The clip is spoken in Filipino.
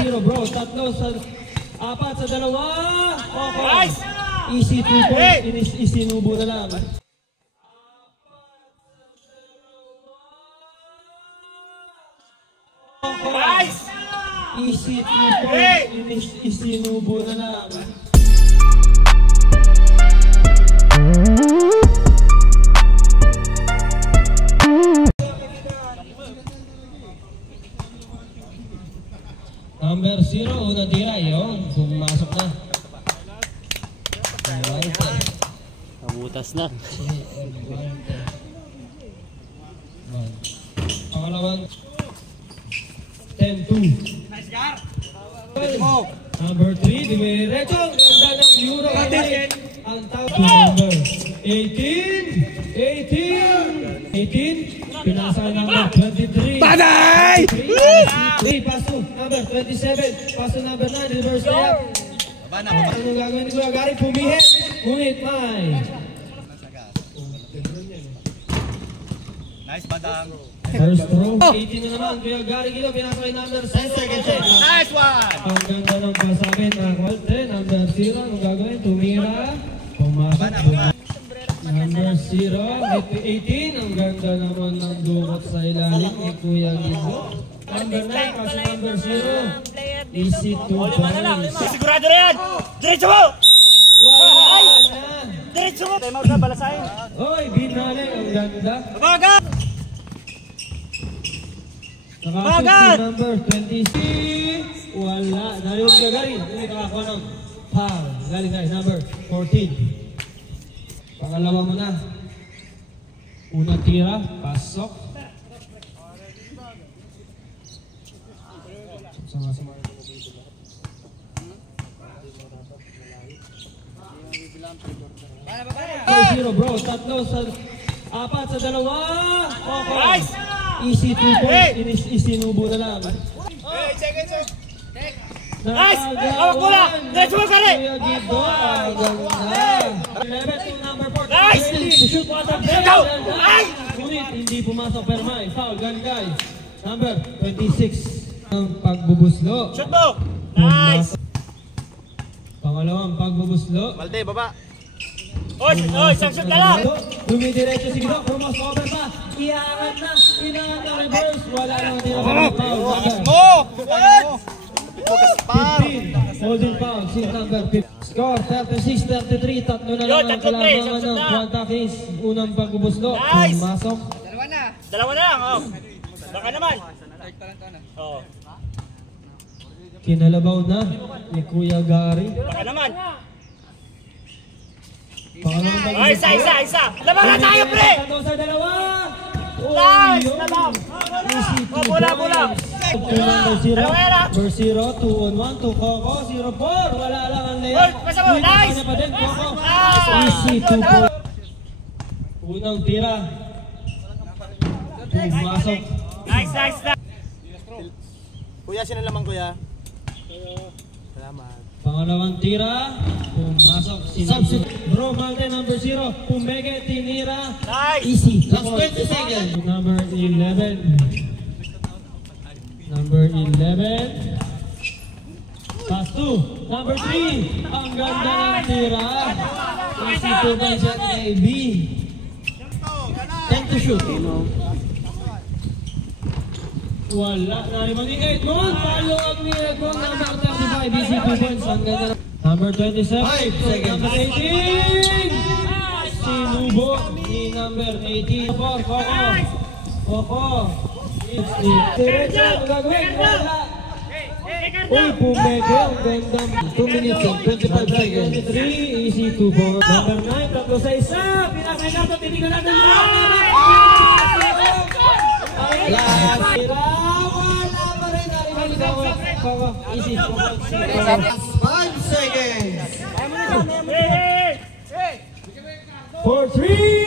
0 bro. Tatlo sa apat sa dalawa. Okay. Nice! Easy 2 points. Isinubo na lang. Okay. Nice! Easy 2 points. Isinubo na lang. Number 0, unang tira, yun. Pumasok na. Nabutas na. Pangalawang 10-2. Number 3, diretso. Ganda ng Euro. Ang tawag number 18. Pinasa number 23. Patay! Paso number 27. Paso number 9. Reverse layup. Ano gagawin ni Kuya Gary? Pumihit. Ngunit may. Nice, badang. First throw. 18 na naman. Kuya Gary Gilo. Pinasa kay number 7. Nice one! Ang ganda ng pasabit na kwalte. Number 0. Ano gagawin? Tumira. Pumasok. Number 0, 18, ang ganda naman ng dukot sa ilalim ni Kuya Gizo. Number 9, kasi number 0, easy 2 points. Sigurado na yan! Diretso mo! Wala na! Diretso mo! Time out na, balasahin. Oy, binali, ang ganda. Bagat! Nakasot si number 26, wala. Naliwag ka galing, hindi nakakuha ng foul. Galing guys, number 14. Pangalawa mo na. Unang tira, pasok. Sama-sama. Zero bro, tatlo sa apat sa dalawa. Okay. Nice! Easy 2 points. Isinubo na lang. Nice! Hawak mo na! Diretso mo, Kari! Nice! Shoot water play! Ngunit hindi pumasok pero may foul. Galing guys. Number 26. Ang pagbubuslo. Shoot mo! Nice! Pangalawang pagbubuslo. Balde, baba. Oy! Isang shoot na lang! Dumidiretso si Gido. Cromos over pa. Iangat na. Inangat na reverse. Wala lang tira pa ng foul. What? 15. Holding foul. Si number 15. Score 36-33. Tatlo na lang ang kalamangan ng Quanta Kings. Unang pagbubuslo. Nice! Pumasok. Dalawa na lang, oh. Baka naman. Oo. Kinalabaw na ni Kuya Gary. Baka naman. Pangalawang pagbubuslo. Ay, isa. Labang na tayo, pre! Tatlo sa dalawa. Nice! Labang! Bola! Number 0, 2-on-1 to Coco, 0-4, wala lang ang layup. Nice! Pa din, Coco. Easy 2 points. Unang tira. Pumasok. Nice! Kuya, sino naman kuya? Salamat. Pangalawang tira. Pumasok. Bro, Malte, number 0. Pumege, tinira. Nice! Easy. Last 20 seconds. Number 11. Number 11. Pass 2. Number 3. Ang ganda ng tira. Easy 2 by shot AB. 10 to shoot. Wala. Nariman ni Edmond. Paluag ni Edmond. Number 35. Easy 2 points. Ang ganda. Number 27. Number 18. Sinubo ni number 18. Coco. Diretso, ang gagawin, wala. Uy, pumeke, ang ganda. 2 minutes and 25 seconds. 23, easy 2 4. Number 9, tatlo sa isa. Pinakay natin, titignan natin. Last tira, wala pa rin. Easy 2 5 seconds. 4-3.